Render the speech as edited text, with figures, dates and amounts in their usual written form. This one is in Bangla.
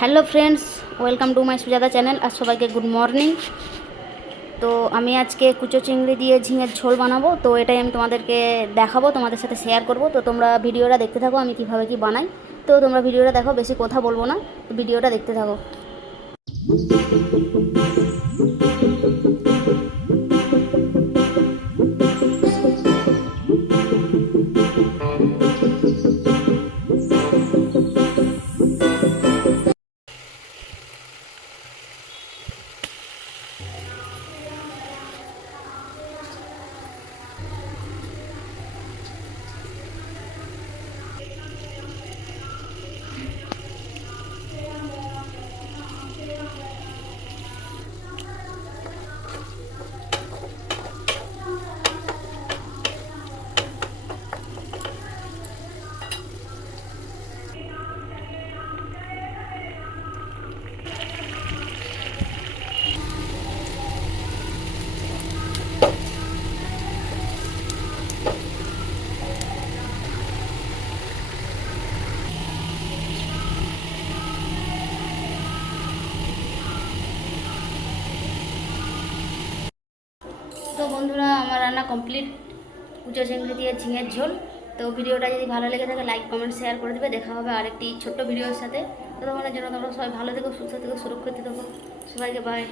Hello friends, welcome to my Sujata channel. আর সবাইকে গুড মর্নিং। তো আমি আজকে কুচো চিংড়ি দিয়ে ঝিঙের ঝোল বানাবো, তো এটাই আমি তোমাদেরকে দেখাবো, তোমাদের সাথে শেয়ার করব। তো তোমরা ভিডিওটা দেখতে থাকো আমি কীভাবে কী বানাই। তো তোমরা ভিডিওটা দেখো, বেশি কথা বলবো না, তো ভিডিওটা দেখতে থাকো। তো বন্ধুরা, আমার রান্না কমপ্লিট, কুচো চিংড়ি দিয়ে ঝিঙের ঝোল। তো ভিডিওটা যদি ভালো লেগে থাকে লাইক কমেন্ট শেয়ার করে দেবে। দেখা হবে আরেকটি ছোট্ট ভিডিওর সাথে। তো তোমাদের জন্য তোমরা সবাই ভালো থেকো, সুস্থ থেকো, সুরক্ষিত থেকো। সবাইকে বাই।